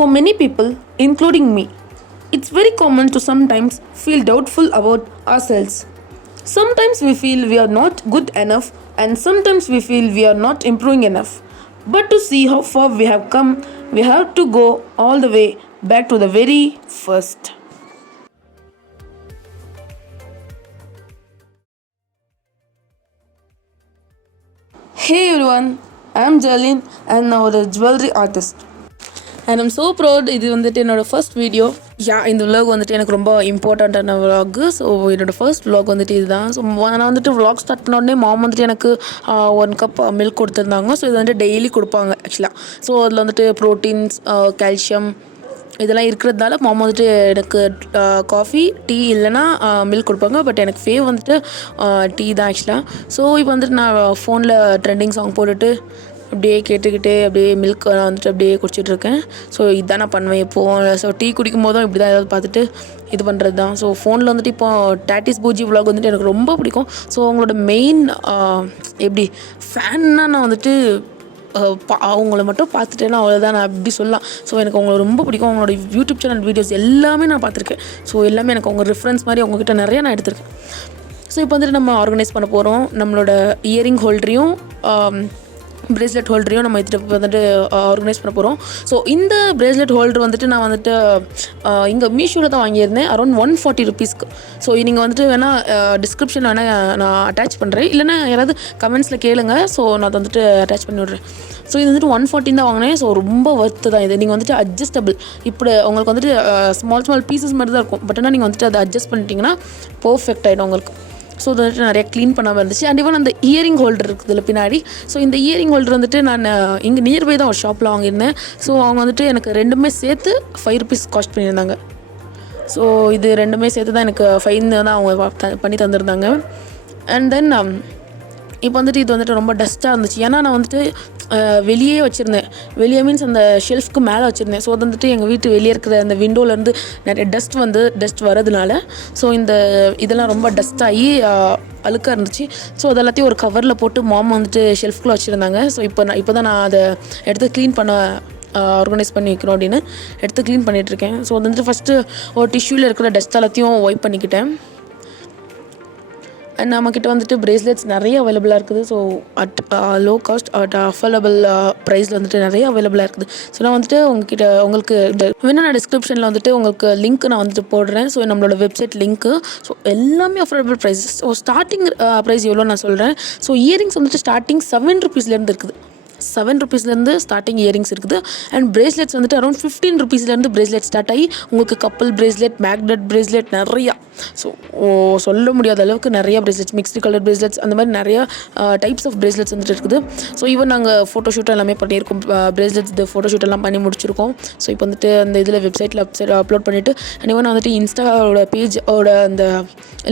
For many people, including me, it's very common to sometimes feel doubtful about ourselves. Sometimes we feel we are not good enough, and sometimes we feel we are not improving enough. But to see how far we have come, we have to go all the way back to the very first. Hey everyone, I'm Jalin and now a jewelry artist. And I'm so proud. இது வந்துட்டு என்னோடய first video. இந்த vlog வந்துட்டு எனக்கு ரொம்ப இம்பார்ட்டண்ட்டான vlog. So என்னோடய first vlog வந்துட்டு இதுதான். ஸோ நான் வந்துட்டு vlog ஸ்டார்ட் பண்ண உடனே மாம் வந்துட்டு எனக்கு 1 கப் மில்க் கொடுத்துருந்தாங்க. ஸோ இது வந்துட்டு டெய்லி கொடுப்பாங்க ஆக்சுவலாக. ஸோ அதில் வந்துட்டு ப்ரோட்டீன்ஸ், கால்சியம் இதெல்லாம் இருக்கிறதுனால மாமா வந்துட்டு எனக்கு காஃபி, டீ இல்லைனா மில்க் கொடுப்பாங்க. பட் எனக்கு ஃபேவ் வந்துட்டு டீ தான் ஆக்சுவலாக. ஸோ இப்போ வந்துட்டு நான் ஃபோனில் ட்ரெண்டிங் சாங் போட்டுட்டு அப்படியே கேட்டுக்கிட்டே அப்படியே மில்க் வந்துட்டு அப்படியே குடிச்சிட்ருக்கேன். ஸோ இதுதான் நான் பண்ணுவேன் எப்போது. ஸோ டீ குடிக்கும் போதும் இப்படி தான் ஏதாவது பார்த்துட்டு இது பண்ணுறது தான். ஸோ ஃபோனில் வந்துட்டு இப்போ டாட்டிஸ் பூஜி vlog வந்துட்டு எனக்கு ரொம்ப பிடிக்கும். ஸோ அவங்களோட மெயின் எப்படி ஃபேன்னா நான் வந்துட்டு அவங்கள மட்டும் பார்த்துட்டேன்னா அவ்வளோதான், நான் அப்படி சொல்லலாம். ஸோ எனக்கு அவங்கள ரொம்ப பிடிக்கும். அவங்களோட யூடியூப் சேனல் வீடியோஸ் எல்லாமே நான் பார்த்துருக்கேன். ஸோ எல்லாமே எனக்கு அவங்க ரெஃபரன்ஸ் மாதிரி அவங்கக்கிட்ட நிறையா நான் எடுத்திருக்கேன். ஸோ இப்போ வந்துட்டு நம்ம ஆர்கனைஸ் பண்ண போகிறோம். நம்மளோட இயரிங் ஹோல்டரையும் பிரேஸ்லெட் ஹோல்டரையும் நம்ம இதுட்டு வந்துட்டு ஆர்கனைஸ் பண்ண போகிறோம். ஸோ இந்த பிரேஸ்லெட் ஹோல்டர் வந்துட்டு நான் வந்துட்டு இங்கே மீஷோவில் தான் வாங்கியிருந்தேன் அரௌண்ட் 140 ருபீஸ்க்கு. ஸோ நீங்கள் வந்துட்டு வேணால் டிஸ்கிரிப்ஷன் வேணால் நான் அட்டாச் பண்ணுறேன், இல்லைனா யாராவது கமெண்ட்ஸில் கேளுங்க. ஸோ நான் அதை வந்துட்டு அட்டாச் பண்ணி விட்றேன். ஸோ இது வந்துட்டு 140 தான் வாங்கினேன். ஸோ ரொம்ப ஒர்த்து தான் இது. நீங்கள் வந்துட்டு அட்ஜஸ்டபிள், இப்படி உங்களுக்கு வந்துட்டு ஸ்மால் பீசஸ் மாதிரி தான் இருக்கும். பட் ஆனால் நீங்கள் வந்துட்டு அதை அட்ஜஸ்ட் பண்ணிட்டீங்கன்னா பர்ஃபெக்ட் ஆகிடும் உங்களுக்கு. ஸோ அது வந்துட்டு நிறையா க்ளீன் பண்ணாமல் இருந்துச்சு. அண்ட் ஈவன் அந்த இயரிங் ஹோல்டர் இருக்குதுல பின்னாடி. ஸோ இந்த இயரிங் ஹோல்டர் வந்துட்டு நான் இங்கே நியர்பை தான் ஒரு ஷாப்பில் வாங்கியிருந்தேன். ஸோ அவங்க வந்துட்டு எனக்கு ரெண்டுமே சேர்த்து 5 ருபீஸ் காஸ்ட் பண்ணியிருந்தாங்க. ஸோ இது ரெண்டுமே சேர்த்து தான் எனக்கு 5 தான் அவங்க பண்ணி தந்திருந்தாங்க. அண்ட் தென் இப்போ வந்துட்டு இது வந்துட்டு ரொம்ப டஸ்ட்டாக இருந்துச்சு. ஏன்னா நான் வந்துட்டு வெளியே வச்சுருந்தேன். வெளியே மீன்ஸ் அந்த ஷெல்ஃப்க்கு மேலே வச்சுருந்தேன். ஸோ அது வந்துட்டு எங்கள் வீட்டு வெளியே இருக்கிற அந்த விண்டோலேருந்து நிறைய டஸ்ட் வரதுனால ஸோ இதெல்லாம் ரொம்ப டஸ்ட்டாகி அழுக்காக இருந்துச்சு. ஸோ அது எல்லாத்தையும் ஒரு கவரில் போட்டு மாம் வந்துட்டு ஷெல்ஃப்குள்ளே வச்சுருந்தாங்க. ஸோ இப்போ தான் நான் அதை எடுத்து க்ளீன் பண்ண ஆர்கனைஸ் பண்ணி வைக்கணும் அப்படின்னு எடுத்து க்ளீன் பண்ணிகிட்ருக்கேன். ஸோ அது வந்துட்டு ஃபஸ்ட்டு ஒரு டிஷ்யூவில் இருக்கிற டஸ்ட் எல்லாத்தையும் ஒய்ப் பண்ணிக்கிட்டேன். அண்ட் நம்மக்கிட்ட வந்துட்டு பிரேஸ்லெட்ஸ் நிறைய அவைலபிளாக இருக்குது. So at low cost at affordable ப்ரைஸில் வந்துட்டு நிறைய அவைலபிளாக இருக்குது. ஸோ நான் வந்துட்டு உங்களுக்கு வேணால் நான் டிஸ்கிரிப்ஷனில் வந்துட்டு உங்களுக்கு லிங்க் நான் வந்துட்டு போடுறேன். ஸோ நம்மளோட வெப்சைட் லிங்க்கு. ஸோ எல்லாமே affordable prices. So starting price எவ்வளோ நான் சொல்கிறேன். ஸோ இயரிங்ஸ் வந்துட்டு ஸ்டார்டிங் 7 ருபீஸ்லேருந்து இருக்குது. 7 ருபீஸ்லேருந்து ஸ்டார்டிங் இயரிங்ஸ் இருக்குது. அண்ட் பிரேஸ்லெட்ஸ் வந்துட்டு அரௌண்ட் 15 ருபீஸ்லேருந்து பிரேஸ்லெட் ஸ்டார்ட் ஆகி உங்களுக்கு கப்பல் பிரேஸ்லெட், மேக்னெட் பிரேஸ்லெட் நிறையா. ஸோ சொல்ல முடியாத அளவுக்கு நிறையா பிரேஸ்லெட்ஸ், மிக்ஸ்டு கலர் பிரேஸ்லெட்ஸ், அந்த மாதிரி நிறையா டைப்ஸ் ஆஃப் பிரேஸ்லெட்ஸ் வந்துட்டு இருக்குது. ஸோ ஈவன் நாங்கள் ஃபோட்டோஷூட் எல்லாமே பண்ணியிருக்கோம். பிரேஸ்லெட்ஸ் ஃபோட்டோஷூட் எல்லாம் பண்ணி முடிச்சிருக்கோம். ஸோ இப்போ வந்துட்டு அந்த இதில் வெப்சைட்டில் அப்லோட் பண்ணிவிட்டு அண்ட் ஈவன் வந்துட்டு இன்ஸ்டாவோட பேஜோட அந்த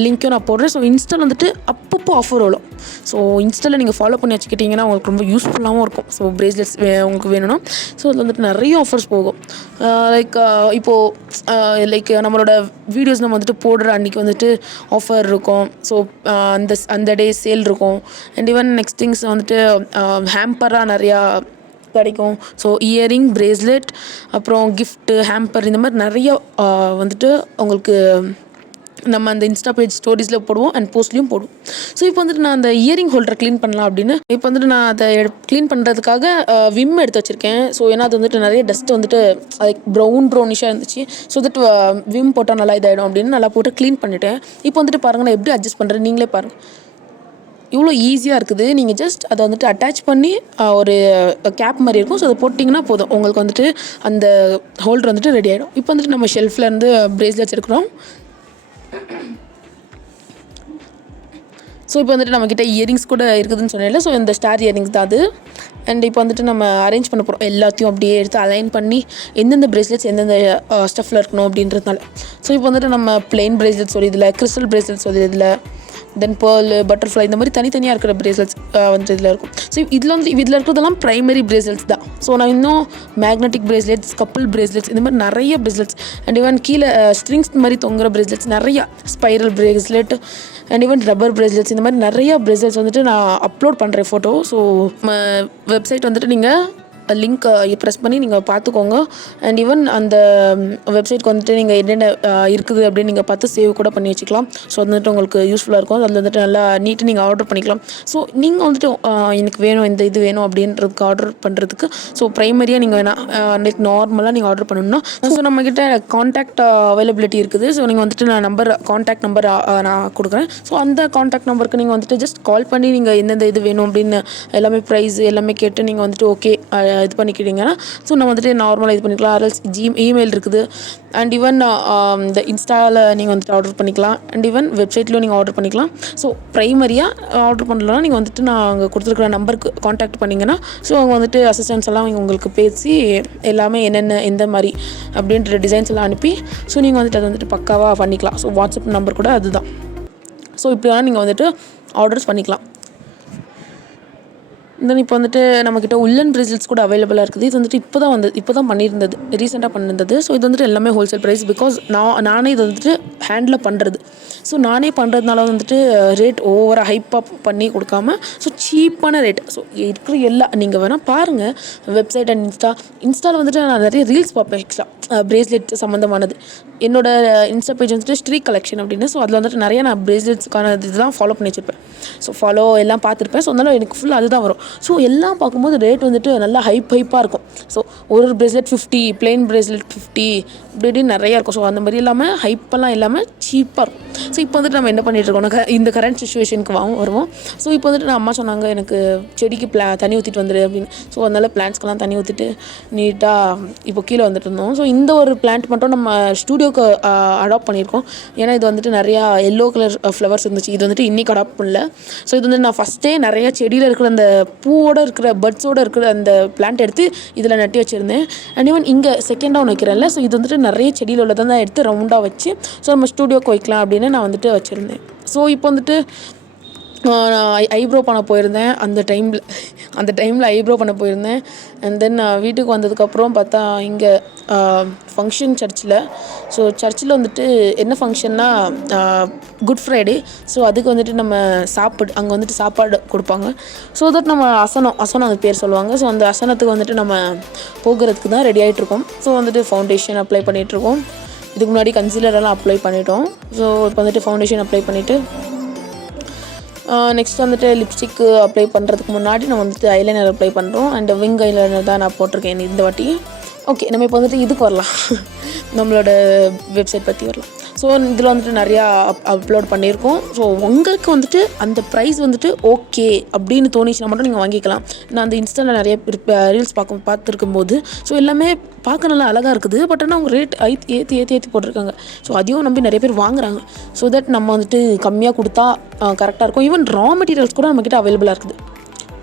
லிங்க்கும் நான் போடுறேன். ஸோ இன்ஸ்டாவில் வந்துட்டு அப்பப்போ ஆஃபர் வரும். ஸோ இன்ஸ்டாவில் நீங்கள் ஃபாலோ பண்ணி வச்சுக்கிட்டிங்கன்னா உங்களுக்கு ரொம்ப யூஸ்ஃபுல்லாகவும் இருக்கும். ஸோ பிரேஸ்லெட்ஸ் உங்களுக்கு வேணும்னா ஸோ அதில் வந்துட்டு நிறைய ஆஃபர்ஸ் போகும். இப்போது நம்மளோட வீடியோஸ் நம்ம வந்துட்டு போடுற அன்றைக்கி வந்துட்டு ஆஃபர் இருக்கும். ஸோ அந்த டே சேல் இருக்கும். அண்ட் ஈவன் நெக்ஸ்ட் திங்ஸ் வந்துட்டு ஹேம்பராக நிறையா கிடைக்கும். ஸோ இயரிங், பிரேஸ்லெட், அப்புறம் கிஃப்ட்டு, ஹேம்பர், இந்த மாதிரி நிறையா வந்துட்டு உங்களுக்கு நம்ம அந்த இன்ஸ்டா பேஜ் ஸ்டோரிஸில் போடுவோம் அண்ட் போஸ்ட்லேயும் போடுவோம். ஸோ இப்போ வந்துட்டு நான் அந்த இயரிங் ஹோல்டரை க்ளீன் பண்ணலாம் அப்படின்னு இப்போ வந்துட்டு நான் அதை க்ளீன் பண்ணுறதுக்காக விம் எடுத்து வச்சுருக்கேன். ஸோ ஏன்னா அது வந்துட்டு நிறைய டஸ்ட்டு வந்துட்டு லைக் ப்ரௌனிஷாக இருந்துச்சு. ஸோ தட் விம் போட்டால் நல்லா இதாகிடும் அப்படின்னு நல்லா போட்டு க்ளீன் பண்ணிவிட்டேன். இப்போ வந்துட்டு பாருங்கள் நான் எப்படி அட்ஜஸ்ட் பண்ணுறேன் நீங்களே பாருங்கள். இவ்வளோ ஈஸியாக இருக்குது. நீங்கள் ஜஸ்ட் அதை வந்துட்டு அட்டாச் பண்ணி ஒரு கேப் மாதிரி இருக்கும். ஸோ அதை போட்டிங்கன்னா போதும், உங்களுக்கு வந்துட்டு அந்த ஹோல்டர் வந்துட்டு ரெடி ஆகிடும். இப்போ வந்துட்டு நம்ம ஷெல்ஃப்லேருந்து பிரேஸ்லெட்ஸ் எடுக்கிறோம். ஸோ இப்போ வந்துட்டு நம்மக்கிட்ட இயரிங்ஸ் கூட இருக்குதுன்னு சொன்னேன்ல. ஸோ இந்த ஸ்டார் இயரிங்ஸ் தான் அது. அண்ட் இப்போ வந்துட்டு நம்ம அரேஞ்ச் பண்ண போகிறோம். எல்லாத்தையும் அப்படியே எடுத்து அலைன் பண்ணி எந்தெந்த பிரேஸ்லெட்ஸ் எந்தெந்த ஸ்டஃப்பில் இருக்கணும் அப்படின்றதுனால. ஸோ இப்போ வந்துட்டு நம்ம பிளெயின் பிரேஸ்லெட்ஸ் ஒரு இதில், கிறிஸ்டல் பிரேஸ்லெட்ஸ் ஒரு இதில், தென் பேர்ல், பட்டர்ஃப்ளை, இந்த மாதிரி தனித்தனியாக இருக்கிற பிரேஸ்லெட்ஸ் வந்துட்டு இதில் இருக்கும். ஸோ இதில் இருக்கிறதெல்லாம் ப்ரைமரி பிரேஸ்லெட்ஸ் தான். ஸோ நான் இன்னும் மேக்னெட்டிக் பிரேஸ்லெட்ஸ், கப்பிள் பிரேஸ்லெட்ஸ், இந்த மாதிரி நிறைய பிரேஸ்லெட்ஸ் அண்ட் ஈவன் கீழே ஸ்ட்ரிங்ஸ் மாதிரி தொங்குற பிரேஸ்லெட்ஸ் நிறையா, spiral bracelet and even rubber bracelets, இந்த மாதிரி நிறையா பிரேஸ்லெட்ஸ் வந்துட்டு நான் அப்லோட் பண்ணுறேன் ஃபோட்டோ. ஸோ வெப்சைட் வந்துட்டு நீங்கள் லிங்க் ப்ரெஸ் பண்ணி நீங்கள் பார்த்துக்கோங்க. அண்ட் ஈவன் அந்த வெப்சைட்க்கு வந்துட்டு நீங்கள் என்னென்ன இருக்குது அப்படின்னு நீங்கள் பார்த்து சேவ் கூட பண்ணி வச்சுக்கலாம். ஸோ அது வந்துட்டு உங்களுக்கு யூஸ்ஃபுல்லாக இருக்கும். அதில் வந்துட்டு நல்லா நீட்டாக நீங்கள் ஆர்டர் பண்ணிக்கலாம். ஸோ நீங்கள் வந்துட்டு எனக்கு வேணும், இந்த இது வேணும் அப்படின்றதுக்கு ஆர்டர் பண்ணுறதுக்கு ஸோ ப்ரைமரியாக நீங்கள் வேணால் நார்மலாக நீங்கள் ஆர்டர் பண்ணணும்னா ஸோ நம்மக்கிட்ட காண்டாக்ட் அவைலபிலிட்டி இருக்குது. ஸோ நீங்கள் வந்துட்டு நான் காண்டாக்ட் நம்பர் நான் கொடுக்குறேன். ஸோ அந்த காண்டாக்ட் நம்பருக்கு நீங்கள் வந்துட்டு ஜஸ்ட் கால் பண்ணி நீங்கள் எந்தெந்த இது வேணும் அப்படின்னு எல்லாமே ப்ரைஸ் எல்லாமே கேட்டு நீங்கள் வந்துட்டு ஓகே இது பண்ணிக்கிட்டீங்கன்னா ஸோ நான் வந்துட்டு நார்மலாக இது பண்ணிக்கலாம். ஆர்எல்ஸ் இமெயில் இருக்குது. அண்ட் ஈவன் இந்த இன்ஸ்டாவில் நீங்கள் வந்துட்டு ஆர்டர் பண்ணிக்கலாம். அண்ட் ஈவன் வெப்சைட்லேயும் நீங்கள் ஆர்டர் பண்ணிக்கலாம். ஸோ ப்ரைமரியாக ஆர்டர் பண்ணலன்னா நீங்கள் வந்துட்டு நான் அங்கே கொடுத்துருக்குற நம்பருக்கு காண்டாக்ட் பண்ணிங்கன்னா ஸோ அவங்க வந்துட்டு அசிஸ்டன்ஸ் எல்லாம் உங்களுக்கு பேசி எல்லாமே என்னென்ன எந்த மாதிரி அப்படின்ற டிசைன்ஸ் எல்லாம் அனுப்பி ஸோ நீங்கள் வந்துட்டு அதை வந்துட்டு பக்காவாக பண்ணிக்கலாம். ஸோ வாட்ஸ்அப் நம்பர் கூட அதுதான். ஸோ இப்படி வேணால் நீங்கள் வந்துட்டு ஆர்டர்ஸ் பண்ணிக்கலாம். தென் இப்போ வந்துட்டு நம்மக்கிட்ட உள்ளன் பிரேஸ்லெட்ஸ் கூட அவைலபிளாக இருக்குது. இது வந்துட்டு இப்போ தான் பண்ணியிருந்தது, ரீசெண்டாக பண்ணியிருந்தது. ஸோ இது வந்துட்டு எல்லாமே ஹோல்சேல் ப்ரைஸ். பிகாஸ் நானே இது வந்துட்டு ஹேண்டில் பண்ணுறது. ஸோ நானே பண்ணுறதுனால வந்துட்டு ரேட் ஓவராக ஹைப்பாக பண்ணி கொடுக்காம ஸோ சீப்பான ரேட். ஸோ இருக்கிற நீங்கள் வேணால் பாருங்கள் வெப்சைட் அண்ட் இன்ஸ்டாவில் வந்துட்டு நான் நிறைய ரீல்ஸ் பார்ப்பேன். எக்ஸ்ட்ரா பிரேஸ்லெட் சம்மந்தமானது என்னோட இன்ஸ்டா பேஜ் வந்துட்டு ஸ்ட்ரீக் கலெக்ஷன் அப்படின்னு. ஸோ அதில் வந்துட்டு நிறைய நான் பிரேஸ்லெட்ஸ்க்கான இதுதான் ஃபாலோ பண்ணி வச்சுருப்பேன். ஸோ ஃபாலோ எல்லாம் பார்த்துருப்பேன். ஸோ அதனால எனக்கு ஃபுல் அதுதான் வரும். ஸோ எல்லாம் பார்க்கும்போது ரேட் வந்துட்டு நல்லா ஹைப்பாக இருக்கும். ஸோ ஒரு பிரேஸ்லெட் 50, பிளெயின் பிரேஸ்லெட் 50 இப்படி நிறையா இருக்கும். ஸோ அந்த மாதிரி இல்லாமல் ஹைப்பெல்லாம் இல்லாமல் சீப்பாக இருக்கும். ஸோ இப்போ வந்துட்டு நம்ம என்ன பண்ணிகிட்டு இருக்கோம், இந்த கரண்ட் சுச்சுவேஷனுக்கு வருவோம். ஸோ இப்போ வந்துட்டு நான் அம்மா சொன்னாங்க எனக்கு செடிக்கு தண்ணி ஊற்றிட்டு வந்துடு அப்படின்னு. ஸோ அதனால் பிளான்ட்ஸ்க்கெல்லாம் தண்ணி ஊற்றிட்டு நீட்டாக இப்போ கீழே வந்துட்டு இருந்தோம். ஸோ இந்த ஒரு பிளான்ட் மட்டும் நம்ம ஸ்டூடியோக்கு அடாப்ட் பண்ணியிருக்கோம். ஏன்னா இது வந்துட்டு நிறையா எல்லோ கலர் ஃப்ளவர்ஸ் இருந்துச்சு. இது வந்துட்டு இன்றைக்கி அடாப்ட் பண்ணல. ஸோ இது வந்து நான் ஃபஸ்ட்டே நிறையா செடியில் இருக்கிற அந்த பூவோடு இருக்கிற பட்ஸோடு இருக்கிற அந்த பிளான்ட் எடுத்து இதில் நட்டி வச்சுருந்தேன். அண்ட் ஈவன் இங்கே செகண்டாக ஒன்று வைக்கிறேன்ல. ஸோ இது வந்துட்டு நிறைய செடியில் உள்ளதான் தான் எடுத்து ரவுண்டாக வச்சு ஸோ நம்ம ஸ்டூடியோக்கு வைக்கலாம் அப்படின்னு நான் வந்துட்டு வச்சுருந்தேன். ஸோ இப்போ வந்துட்டு நான் ஐப்ரோ பண்ண போயிருந்தேன். அந்த டைமில் ஐப்ரோ பண்ண போயிருந்தேன். அண்ட் தென் வீட்டுக்கு வந்ததுக்கப்புறம் பார்த்தா இங்கே ஃபங்க்ஷன் சர்ச்சில் வந்துட்டு என்ன ஃபங்க்ஷன்னா குட் ஃப்ரைடே. ஸோ அதுக்கு வந்துட்டு நம்ம அங்கே வந்துட்டு சாப்பாடு கொடுப்பாங்க. ஸோ தட் நம்ம அசனம் அது பேர் சொல்லுவாங்க. ஸோ அந்த அசனத்துக்கு வந்துட்டு நம்ம போகிறதுக்கு தான் ரெடி ஆகிட்ருக்கோம். ஸோ வந்துட்டு ஃபவுண்டேஷன் அப்ளை பண்ணிகிட்ருக்கோம். இதுக்கு முன்னாடி கன்சீலரெல்லாம் அப்ளை பண்ணிட்டோம். ஸோ இப்போ வந்துட்டு ஃபவுண்டேஷன் அப்ளை பண்ணிவிட்டு நெக்ஸ்ட் வந்துட்டு லிப்ஸ்டிக்கு அப்ளை பண்ணுறதுக்கு முன்னாடி நம்ம வந்துட்டு ஐலைனர் அப்ளை பண்ணுறோம். அண்ட் விங் ஐலைனர் தான் நான் போட்டிருக்கேன் இந்த வாட்டி. ஓகே, நம்ம இப்போ வந்துட்டு இதுக்கு வரலாம், நம்மளோட வெப்சைட் பற்றி வரலாம். ஸோ இதில் வந்துட்டு நிறையா அப்லோட் பண்ணியிருக்கோம். ஸோ உங்களுக்கு வந்துட்டு அந்த ப்ரைஸ் வந்துட்டு ஓகே அப்படின்னு தோணிச்சுன்னா மட்டும் நீங்கள் வாங்கிக்கலாம். நான் அந்த இன்ஸ்டாவில் நிறைய ரீல்ஸ் பார்த்துருக்கும் போது ஸோ எல்லாமே பார்க்க நல்லா அழகாக இருக்குது. பட் ஆனால் அவங்க ரேட் ஏற்றி போட்டிருக்காங்க. ஸோ அதையும் நம்பி நிறைய பேர் வாங்குறாங்க. ஸோ தட் நம்ம வந்துட்டு கம்மியாக கொடுத்தா கரெக்டாக இருக்கும். ஈவன் ரா மெட்டீரியல்ஸ் கூட நம்மக்கிட்ட அவைலபிளாக இருக்குது.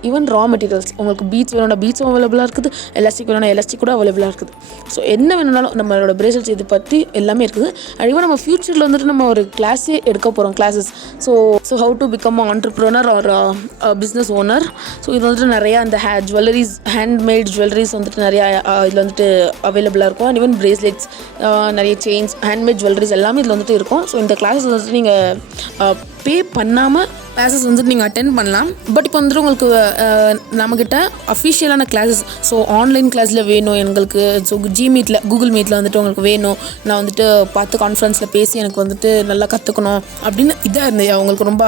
ஈவன் ரா மெட்டீரியல்ஸ் உங்களுக்கு பீட்ஸ் வேணும்னா பீட்ஸும் அவைலபிளாக இருக்குது, எலாஸ்டிக் வேணும்னா எலாஸ்டிக் கூட அவைலபிளாக இருக்குது. ஸோ என்ன வேணும்னாலும் நம்மளோட பிரேஸ்லெட்ஸ் இது பற்றி எல்லாமே இருக்குது. அண்ட் ஈவன் நம்ம ஃப்யூச்சரில் வந்துட்டு நம்ம ஒரு கிளாஸே எடுக்க போகிறோம், classes. So how to become entrepreneur or business owner. So இது வந்துட்டு நிறையா அந்த ஹேண்ட்மேட் ஜுவல்லரிஸ் வந்துட்டு நிறையா இதில் வந்துட்டு அவைலபிளாக இருக்கும். அண்ட் ஈவன் பிரேஸ்லெட்ஸ், நிறைய செயின்ஸ், ஹேண்ட்மேட் ஜுவல்லரிஸ் எல்லாமே இதில் வந்துட்டு இருக்கும். ஸோ இந்த கிளாஸஸ் வந்துட்டு நீங்கள் பே பண்ணாமல் கிளாஸஸ் வந்துட்டு நீங்கள் அட்டென்ட் பண்ணலாம். பட் இப்போ வந்துட்டு உங்களுக்கு நம்மக்கிட்ட அஃபிஷியலான கிளாஸஸ், ஸோ ஆன்லைன் கிளாஸில் வேணும் எங்களுக்கு, ஸோ கூகுள் மீட்டில் வந்துட்டு உங்களுக்கு வேணும், நான் வந்துட்டு பார்த்து கான்ஃபரன்ஸில் பேசி எனக்கு வந்துட்டு நல்லா கற்றுக்கணும் அப்படின்னு இதாக இருந்தது உங்களுக்கு ரொம்ப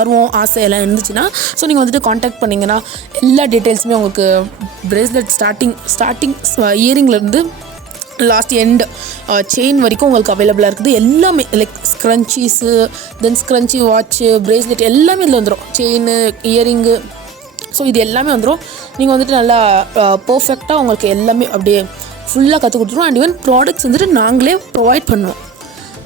ஆர்வம் ஆசை எல்லாம் இருந்துச்சுன்னா ஸோ நீங்கள் வந்துட்டு காண்டாக்ட் பண்ணிங்கன்னா எல்லா டீட்டெயில்ஸுமே உங்களுக்கு பிரேஸ்லெட் ஸ்டார்டிங் இயரிங்லேருந்து லாஸ்ட் எண்ட் செயின் வரைக்கும் உங்களுக்கு அவைலபிளாக இருக்குது. எல்லாமே like scrunchies, then scrunchie watch, bracelet எல்லாமே இதில் வந்துடும். செயின், இயரிங்கு, ஸோ இது எல்லாமே வந்துடும். நீங்கள் வந்துட்டு நல்லா பர்ஃபெக்டாக உங்களுக்கு எல்லாமே அப்படியே ஃபுல்லாக கற்றுக் கொடுத்துருவோம். அண்ட் ஈவன் ப்ராடக்ட்ஸ் வந்துட்டு நாங்களே ப்ரொவைட் பண்ணுவோம்.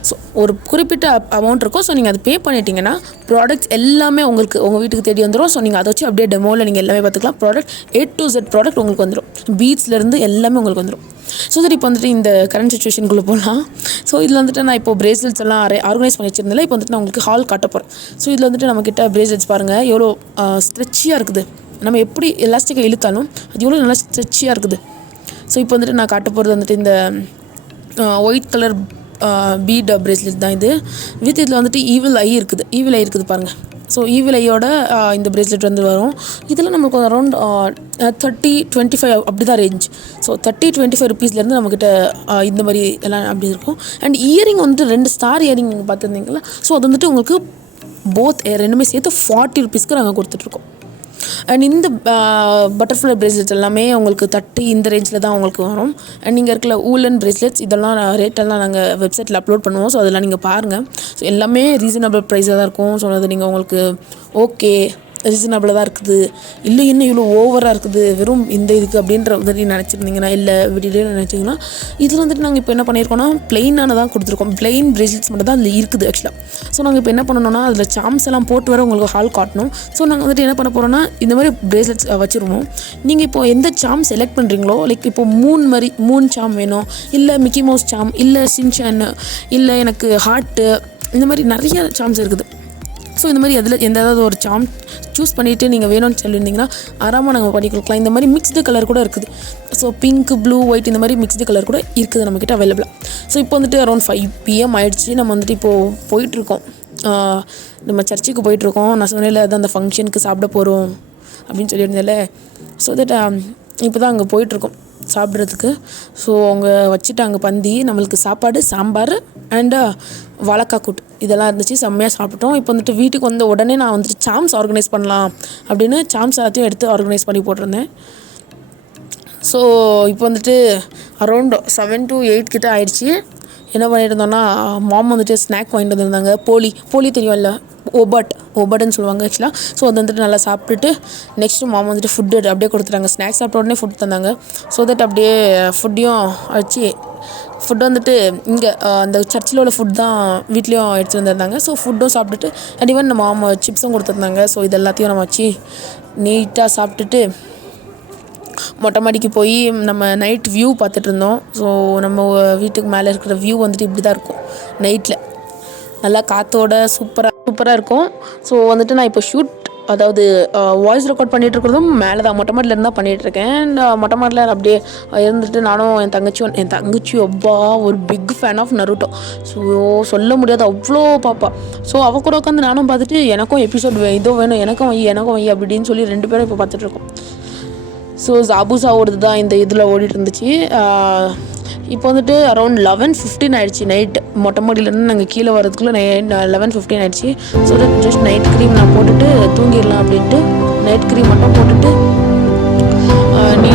ஸோ ஒரு குறிப்பிட்ட அமௌண்ட் இருக்கும். ஸோ நீங்கள் அது பே பண்ணிட்டீங்கன்னா ப்ராடக்ட்ஸ் எல்லாமே உங்களுக்கு உங்கள் வீட்டுக்கு தேடி வந்துடும். ஸோ நீங்கள் அதை வச்சு அப்படியே டெமோவில் நீங்கள் எல்லாமே பார்த்துக்கலாம். Product A to Z product உங்களுக்கு வந்துடும். பீட்ஸ்லேருந்து எல்லாமே உங்களுக்கு வந்துடும். ஸோ தட் இப்போ வந்துட்டு இந்த கரண்ட் சுச்சுவேஷனுக்குள்ளே போகலாம். ஸோ இதில் வந்துட்டு நான் இப்போ பிரேஸ்லெட்ஸ் எல்லாம் ஆர்கனைஸ் பண்ணி வச்சிருந்தேன். இப்போ வந்துட்டு நான் உங்களுக்கு ஹால் காட்ட போகிறேன். ஸோ இதில் வந்துட்டு நம்மக்கிட்ட பிரேஸ்லெட்ஸ் பாருங்கள் எவ்வளோ ஸ்ட்ரெச்சியாக இருக்குது. நம்ம எப்படி எலாஸ்டிக்கை இழுத்தாலும் அது எவ்வளோ நல்லா ஸ்ட்ரெச்சியாக இருக்குது. ஸோ இப்போ வந்துட்டு நான் காட்ட போகிறது வந்துட்டு இந்த ஒயிட் கலர் பீட் பிரேஸ்லெட் தான் இது. வித் இதில் வந்துட்டு ஈவில் ஐ இருக்குது பாருங்கள். ஸோ ஈவில் ஐயோட இந்த பிரேஸ்லெட் வந்து வரும். இதில் நமக்கு அரௌண்ட் 30-25 அப்படி தான் ரேஞ்ச். ஸோ 30-25 ருபீஸ்லேருந்து நம்மக்கிட்ட இந்த மாதிரி எல்லாம் அப்படி இருக்கும். அண்ட் இயரிங் வந்துட்டு 2 ஸ்டார் இயரிங் நீங்கள் பார்த்துருந்தீங்களா? ஸோ அது வந்துட்டு உங்களுக்கு போத் ரெண்டுமே சேர்த்து 40 ருபீஸ்க்கு நாங்கள் கொடுத்துட்ருக்கோம். அண்ட் இந்த பட்டர்ஃப்ளை பிரேஸ்லெட்ஸ் எல்லாமே உங்களுக்கு 30 இந்த ரேஞ்சில் தான் உங்களுக்கு வரும். அண்ட் நீங்கள் இருக்கிற ஊலன் பிரேஸ்லெட்ஸ் இதெல்லாம் ரேட்டெல்லாம் நாங்கள் வெப்சைட்டில் அப்லோட் பண்ணுவோம். ஸோ அதெல்லாம் நீங்கள் பாருங்கள். ஸோ எல்லாமே ரீசனபிள் ப்ரைஸாக தான் இருக்கும். ஸோ அது நீங்கள் உங்களுக்கு ஓகே ரீசனபிளாக தான் இருக்குது, இல்லை இன்னும் இவ்வளோ ஓவராக இருக்குது வெறும் இந்த இதுக்கு அப்படின்ற மாதிரி நினச்சிருந்தீங்கன்னா, இல்லை விடியோ நினச்சிங்கன்னா, இதில் வந்துட்டு நாங்கள் இப்போ என்ன பண்ணியிருக்கோம்னா பிளெயினான தான் கொடுத்துருக்கோம். பிளெயின் பிரேஸ்லெட்ஸ் மட்டும் தான் அதில் இருக்குது ஆக்சுவலாக. ஸோ நாங்கள் இப்போ என்ன பண்ணணும்னா அதில் சாம்ஸ் எல்லாம் போட்டு வர உங்களுக்கு ஹால் காட்டணும். ஸோ நாங்கள் வந்துட்டு என்ன பண்ண போகிறோம்னா இந்த மாதிரி பிரேஸ்லெட்ஸ் வச்சுருவோம். நீங்கள் இப்போ எந்த சாம் செலக்ட் பண்ணுறீங்களோ, லைக் இப்போ 3 சாம் வேணும், இல்லை மிக்கி மவுஸ் சாம், இல்லை சின்சான், இல்லை எனக்கு ஹார்ட்டு, இந்த மாதிரி நிறைய சாம்ஸ் இருக்குது. ஸோ இந்த மாதிரி அதில் எதாவது ஒரு சாம் சூஸ் பண்ணிவிட்டு நீங்கள் வேணும்னு சொல்லியிருந்தீங்கன்னா ஆராமாக நாங்கள் பண்ணி கொடுக்கலாம். இந்த மாதிரி மிக்ஸ்டு கலர் கூட இருக்குது. ஸோ பிங்க், ப்ளூ, ஒயிட் இந்த மாதிரி மிக்ஸ்டு கலர் கூட இருக்குது நம்மக்கிட்ட அவைலபிளாக. ஸோ இப்போ வந்துட்டு அரௌண்ட் 5 PM ஆகிடுச்சு. நம்ம வந்துட்டு இப்போது போயிட்டுருக்கோம், நம்ம சர்ச்சுக்கு போயிட்டுருக்கோம். நான் சொன்னேன் அது அந்த ஃபங்க்ஷனுக்கு சாப்பிட போகிறோம் அப்படின்னு சொல்லியிருந்தேன்ல. ஸோ தட் இப்போ தான் அங்கே போயிட்டுருக்கோம் சாப்பிட்றதுக்கு. ஸோ அவங்க வச்சுட்டாங்க பந்தி, நம்மளுக்கு சாப்பாடு, சாம்பார் அண்டு வாழைக்காய் கூட்டு இதெல்லாம் இருந்துச்சு. செம்மையாக சாப்பிட்டோம். இப்போ வந்துட்டு வீட்டுக்கு வந்த உடனே நான் வந்துட்டு சாம்ஸ் ஆர்கனைஸ் பண்ணலாம் அப்படின்னு சாம்ஸ் எல்லாத்தையும் எடுத்து ஆர்கனைஸ் பண்ணி போட்டிருந்தேன். ஸோ இப்போ வந்துட்டு அரௌண்ட் 7 to 8 கிட்ட ஆயிடுச்சு. என்ன பண்ணிட்டு இருந்தோன்னா, மாம் வந்துட்டு ஸ்நாக் வாங்கிட்டு வந்துருந்தாங்க. போலி தெரியும்ல, ஒபட்டுன்னு சொல்லுவாங்க ஆக்சுவலாக. ஸோ அது வந்துட்டு நல்லா சாப்பிட்டுட்டு நெக்ஸ்ட்டு மாம் வந்துட்டு ஃபுட்டு அப்படியே கொடுத்துட்டாங்க. ஸ்நாக்ஸ் சாப்பிட்ட உடனே ஃபுட் தந்தாங்க. ஸோ தட் அப்படியே ஃபுட்டையும் வச்சு ஃபுட்டு வந்துட்டு இங்கே அந்த சர்ச்சில் உள்ள ஃபுட் தான் வீட்லேயும் எடுத்துகிட்டு வந்துருந்தாங்க. ஸோ ஃபுட்டும் சாப்பிட்டுட்டு அண்ட் ஈவன் நம்ம மாமா சிப்ஸும் கொடுத்துருந்தாங்க. ஸோ இது எல்லாத்தையும் நம்ம வச்சு நீட்டாக சாப்பிட்டுட்டு மொட்டை மாடிக்கு போய் நம்ம நைட் வியூ பார்த்துட்டு இருந்தோம். ஸோ நம்ம வீட்டுக்கு மேலே இருக்கிற வியூ வந்துட்டு இப்படி தான் இருக்கும் நைட்டில், நல்லா காற்றோட சூப்பராக இருக்கும். ஸோ வந்துட்டு நான் இப்போ அதாவது வாய்ஸ் ரெக்கார்ட் பண்ணிகிட்டு இருக்கிறதும் மேலே தான் மொட்டை மாடிலேருந்து தான் பண்ணிகிட்ருக்கேன். அண்ட் மொட்டை மாடியில் அப்படியே இருந்துட்டு நானும் என் தங்கச்சி அப்பா ஒரு big fan of Naruto. So சொல்ல முடியாது, அவ்வளோ பாப்பா. ஸோ அவள் கூட உட்காந்து நானும் பார்த்துட்டு எனக்கும் எபிசோட் இதோ வேணும், எனக்கும் வை அப்படின்னு சொல்லி 2 பேரும் இப்போ பார்த்துட்ருக்கோம். ஸோ ஜாபூசாவோடது தான் இந்த இதில் ஓடிட்டு இருந்துச்சு. இப்போ வந்துட்டு அரௌண்ட் 11:15 ஆகிடுச்சி நைட்டு. மொட்டை மாடியிலேருந்து நாங்கள் கீழே வரதுக்குள்ளே 11:15 ஆகிடுச்சி. So that just night cream நான் போட்டுட்டு தூங்கிடலாம் அப்படின்ட்டு நைட் க்ரீம் மட்டும் போட்டுட்டு